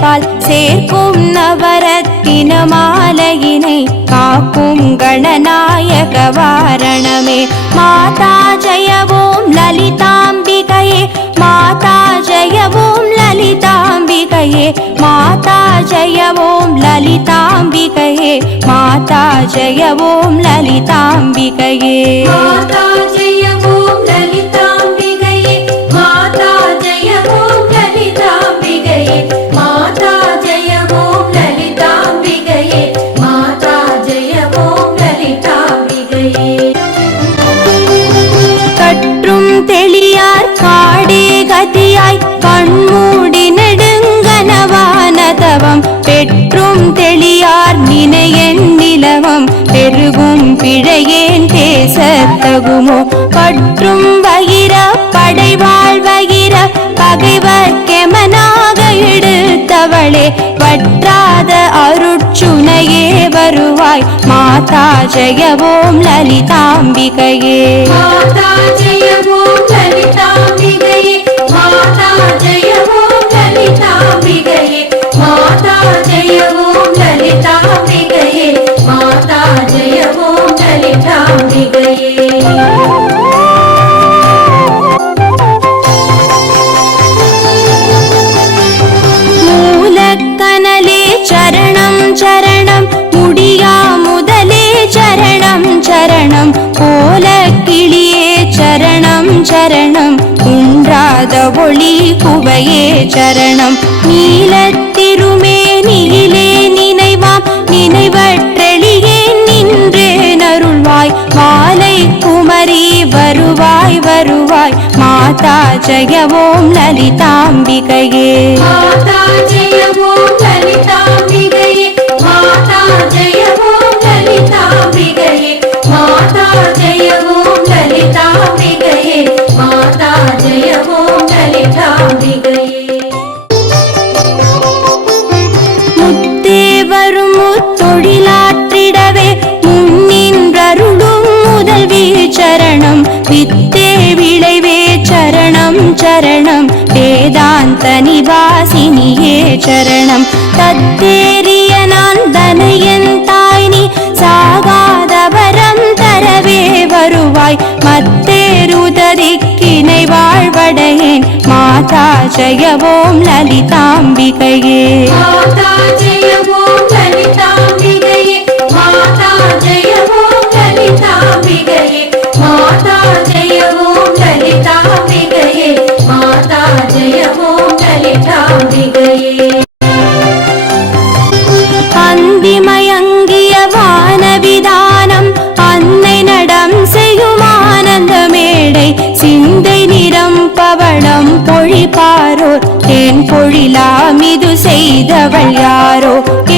பால் சேர்க்கும் நவரத்தின மாலையினை காக்கும் கணநாயக வாரணமே. மாதா ஜெய ஓம் லலிதாம்பிகையே, மாதா ஜெய ஓம் லலிதாம்பிகையே, மாதா ஜெய ஓம் லலிதாம்பிகையே, மாதா ஜெய ஓம் லலிதாம்பிகையே. மாதா ஜெய ஓம் லலிதாம்பிகையே, மாதா ஜெய ஓம் லலிதாம்பிகையே, மாதா ஜெய ஓம் லலிதாம்பிகையே, மாதா ஜெய ஓம் லலிதாம்பிகையே. கற்றும் தெளியார் காடே கதியாய் கண்மூடி நெடுங்கனவானதவம் பெற்றும் தெளியார் நினையன் நிலவம் பெருகும் பிழையேன் பேசத்தகுமோ. பற்றும் வகிர படைவாழ் வகிர பகைவர்க்கெமனாக எடுத்தவளே, வற்றாத அருட்சுனையே வருவாய் மாதா ஜெய ஓம் லலிதாம்பிகையே. மாதா ஜெய ஓம் லலிதாம்பிகையே, மாதா ஜெய ஓம் லலிதாம்பிகையே, மாதா ஜெய ஓம் லலிதாம்பிகையே, மாதா ஜெய ஓம் லலிதாம்பிகையே. மூலக்கனலே சரணம் சரணம், முடியா முதலே சரணம் சரணம், கோலக்கிளியே சரணம் சரணம், குன்றாத ஒளி குவையே சரணம். நீலத்திருமேனியிலே நினைவாம் நினைவற்றெளியே நின்றே நருள்வாய், மாலை குமரி வருவாய் வருவாய் மாதா ஜெய ஓம் லலிதாம்பிகையே. மாதா ஜெய ஓம் லலிதாம்பிகையே, மாதா ஜெய ஓம் லலிதாம்பிகையே, மாதா ஜெய ஓம் லலிதாம்பிகையே, மாதா ஜெய ஓம் லலிதாம்பிகையே. முத்தே வரும் முத்தொழிலாற்றிடவே முன்னின்றருளும் முதல்வி சரணம், வித்தே விளைவே சரணம் சரணம், வேதாந்த நிவாசினியே சரணம். தத்தேறிய நான் தனையன் தாய் நீ, சாகாத வரம் தரவே வருவாய், மத்தேருதறிக்கினை வாழ்வடையேன் மாதா ஜெய ஓம் லலிதாம்பிகையே. மாதா ஜெய ஓம் லலிதாம்பிகையே, மாதா ஜெய ஓம் லலிதாம்பிகையே, மாதா ஜெய ஓம் லலிதாம்பிகையே, மாதா ஜெய ஓம் லலிதாம்பிகையே. அந்திமயங்கிய வானவிதானம் அன்னை நடம் செய்யும் ஆனந்த மேடை, சிந்தை நிறம் பவளம் பொழிப்பாரோர் தேன் பொழிலாமிது செய்தவள் யாரோ.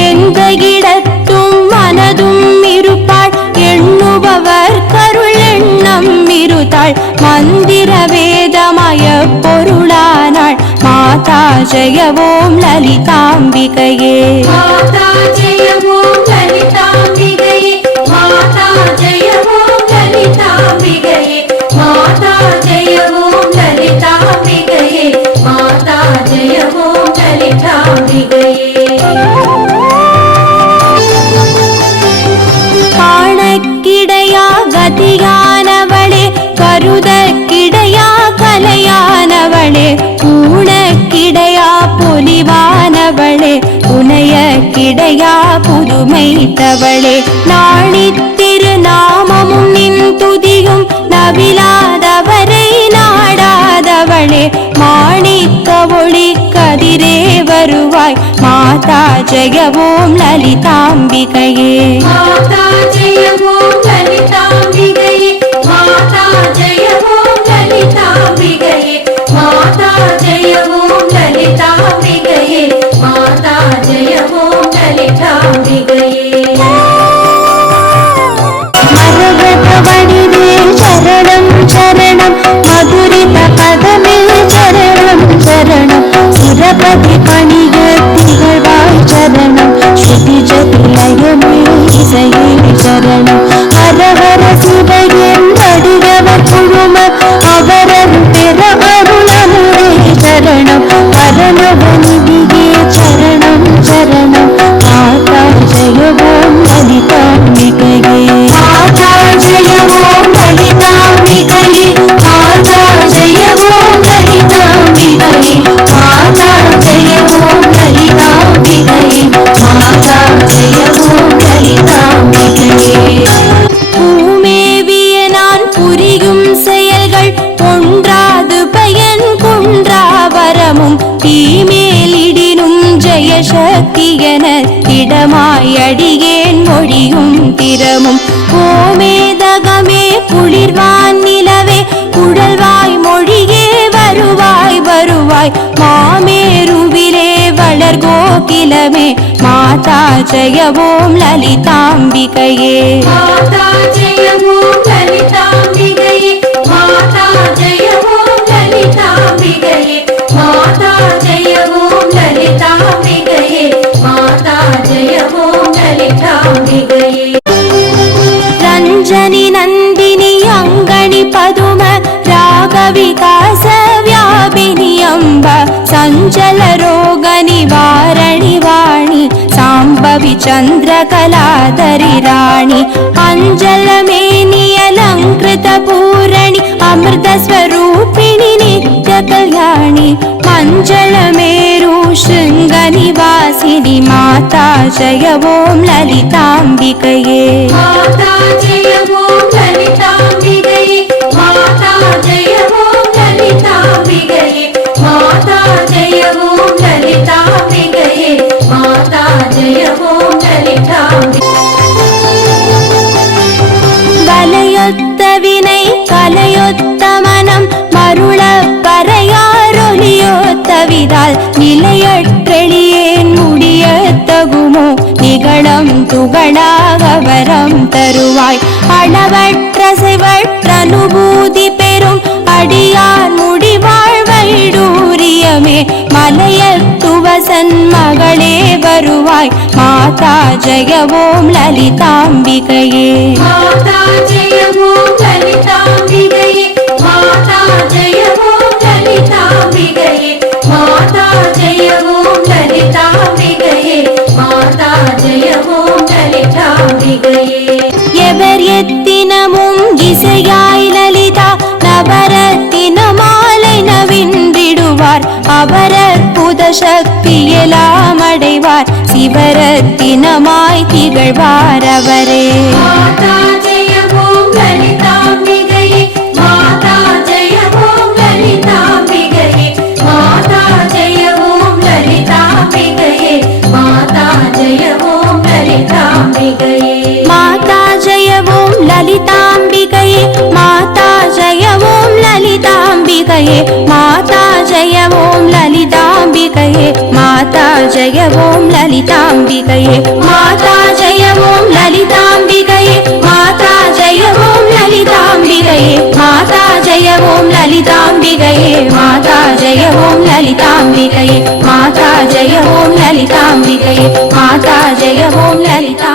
எந்த இடத்தும் மனதும் இருப்பாள், எண்ணுபவர் கருள் எண்ணம் இருத்தாள், மந்திர வேதமய பொருளானாள் மாதா ஜெய ஓம் லலிதாம்பிகையே. மாதா ஜெய ஓம் லலிதாம்பிகையே, மாதா ஜெய ஓம் லலிதாம்பிகையே, மாதா ஜெய ஓம் லலிதாம்பிகையே, மாதா ஜெய ஓம் லலிதாம்பிகையே. காணக்கிடையா கதியானவளே, கருதக்கிடையா கலையானவளே, ஊனக்கிடையா பொலிவானவளே, புனையக்கிடையா புதுமைத்தவளே, நாணித்திருநாமமும் நின் துதியும் நவிலாதவரை நாடாதவளே, மாணிக்க ஒளி கதிரே வருவாய் மாதா ஜெய ஓம் லலிதாம்பிகையே. மாதா ஜெய ஓம் லலிதாம்பிகையே, மாதா ஜெய ஓம் லலிதாம்பிகையே, மாதா ஜெய ஓம் லலிதாம்பிகையே, மாதா ஜெய ஓம் லலிதாம்பிகையே. மரகதவடிவே சரணம் சரணம், மதுரித பதமே சரணம் சரணம், சிரபதி பணிக திகழ்வாய் சரணம், ஸ்ருதி ஜதிலயமே இசையே சரணம். ஹர ஹர சிவ என்படியவர் குழும அவரர் பெற அருளமுதே சரணம், பரமவனிதியே சரணம். மூலமே மாதா ஜெய ஓம் லலிதாம்பிகையே. மாதா ஜெய ஓம் லலிதாம்பிகையே. மாதா ஜெய ஓம் லலிதாம்பிகையே. மாதா ஜெய ஓம் லலிதாம்பிகையே. மாதா ஜெய ஓம் லலிதாம்பிகையே. ரஞ்சனி நந்தினி அங்கணி பதும ராக விகாಸ ವ್ಯಾಪಿನಿ ಅಂಬ ಸಂಚಲ ರೋಗ ನಿವಾರಣಿ ವಾಣಿ ಸಾಂಬವಿ ಚಂದ್ರ ಕಲಾಧರಿ ರಾಣಿ ಅಂಜಲ ಮೇನಿ ಅಲಂಕೃತ ಪೂರಣಿ ಅಮೃತ ಸ್ವರೂಪಿಣಿ ನಿತ್ಯ ಕಲ್ಯಾಣಿ ಮಂಜಳ ಮೇರು ಶೃಂಗ ನಿವಾಸಿನಿ ಮಾತಾ ಜಯ ಓಂ ಲಲಿತಾಂಬಿಕೆಯೇ. ಮಾತಾ ಜಯ ಓಂ ಲಲಿತಾಂಬಿಕೆಯೇ. ಮಾತಾ ಜಯ ಓಂ ಲಲಿತಾಂಬಿಕೆಯೇ. ಮಾತಾ ಜಯ ಓಂ ಲಲಿತಾಂಬಿಕೆಯೇ. ಮಾತಾ ಜಯ ಓಂ ಲಲಿತಾಂಬಿಕೆಯೇ. வலையொத்த வினை கலையொத்த மனம் மருள பறையாரொலியொத்த விதால் நிலையற்றெளியேன் முடிய தகுமோ நிகழம் துகளாக வரம் தருவாய் அளவற்ற சிவற்ற அனுபூதி பெறும் அடியார் முடிவாழ் வைடூரியமே மலையத்துவசன் மகளே வருவாய் மாதா ஜெய ஓம் லலிதாம்பிகையே. மாதா ஜெய ஓம் லலிதாம்பிகையே. மாதா ஜெய ஓம் லலிதாம்பிகையே. மாதா ஜெய ஓம் லலிதாம்பிகையே. மாதா ஜெய ஓம் லலிதாம்பிகையே. எவர் எத்தினமும் இசையாய் லலிதா நவரத்தின மாலை நவின் விடுவார் அவரர் புத சக்தி எல்லாம் அடைவார் சிவரத்தினமாய் திகழ்வார் அவரே. மாதா ஜெய ஓம் லலிதாம்பிகையே. மாதா ஜெய ஓம் லலிதாம்பிகையே. மாதா ஜெய ஓம் லலிதாம்பிகையே. மாதா ஜெய ஓம் லலிதாம்பிகையே. மாதா ஜெய ஓம் லலிதாம்பிகையே. மாதா ஜெய ஓம் லலிதாம்பிகையே. மாதா ஜெய ஓம் லலிதாம்பிகையே. மாதா ஜெய ஓம் லலிதாம்பிகையே. மாதா ஜெய ஓம் லலிதாம்பிகையே. மாதா ஜெய ஓம் லலிதாம்பிகையே. மாதா ஜெய ஓம் லலிதாம்பிகையே. மாதா ஜெய ஓம் லலிதாம்பிகையே. மாதா ஜெய ஓம் லலிதாம்பிகையே. மாதா ஜெய ஓம் லலிதா